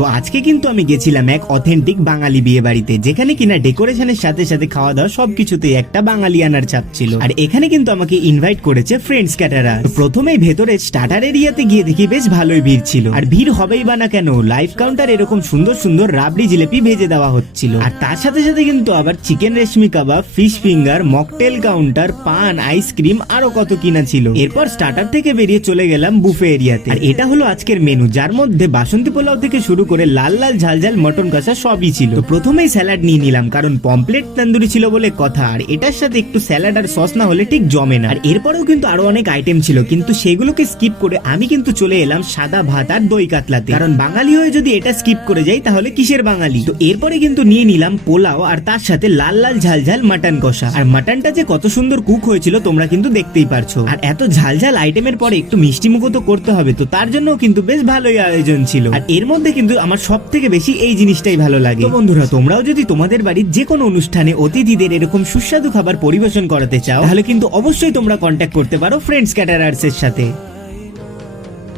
তো আজকে কিন্তু আমি গেছিলাম এক অথেন্টিক বাঙালি বিয়ে বাড়িতে, যেখানে কিনা ডেকোরেশনের সাথে সাথে খাওয়া দাওয়া সবকিছুতেই একটা বাঙালিয়ানার ছাপ ছিল। আর এখানে কিন্তু আমাকে ইনভাইট করেছে ফ্রেন্ডস ক্যাটারার্স। তো প্রথমেই ভেতরে স্টার্টার এরিয়াতে গিয়ে দেখি বেশ ভালোই ভিড় ছিল। আর ভিড় হবেই বা না কেন, লাইভ কাউন্টার এরকম সুন্দর সুন্দর রাবড়ি জিলেপি ভেজে দেওয়া হচ্ছিল। আর তার সাথে সাথে কিন্তু আবার চিকেন রেশমি কাবাব, ফিশ ফিঙ্গার, মকটেল কাউন্টার, পান, আইসক্রিম আরো কত কিনা ছিল। এরপর স্টার্টার থেকে বেরিয়ে চলে গেলাম বুফে এরিয়াতে। আর এটা হলো আজকের মেনু, যার মধ্যে বাসন্তী পোলাও থেকে শুরু করে লাল লাল ঝাল ঝাল মটন কষা সবই ছিল। তো প্রথমেই স্যালাড নিয়ে নিলাম, কারণ পমপ্লেট তন্দুরি ছিল বলে কথা। আর এটার সাথে একটু স্যালাড আর সস না হলে ঠিক জমে না। আর এরপরেও কিন্তু আরো অনেক আইটেম ছিল, কিন্তু সেগুলোকে স্কিপ করে আমি কিন্তু চলে এলাম সাদা ভাত আর দই কাতলাতে। কারণ বাঙালি হয়ে যদি এটা স্কিপ করে যাই তাহলে কিসের বাঙালি। তো এরপরে কিন্তু নিয়ে নিলাম পোলাও, আর তার সাথে লাল লাল ঝাল ঝাল মাটন কষা। আর মাটনটা যে কত সুন্দর কুক হয়েছিল তোমরা কিন্তু দেখতেই পারছো। আর এত ঝাল ঝাল আইটেমের পরে একটু মিষ্টি মুখো তো করতে হবে, তো তার জন্য কিন্তু বেশ ভালোই আয়োজন ছিল। আর এর মধ্যে কিন্তু আমার সব থেকে বেশি এই জিনিসটাই ভালো লাগে। তো বন্ধুরা, তোমরাও যদি তোমাদের বাড়ির যে কোনো অনুষ্ঠানে অতিথিদের এরকম সুস্বাদু খাবার পরিবেশন করাতে চাও, তাহলে কিন্তু অবশ্যই তোমরা কন্ট্যাক্ট করতে পারো ফ্রেন্ডস ক্যাটারার্স এর সাথে।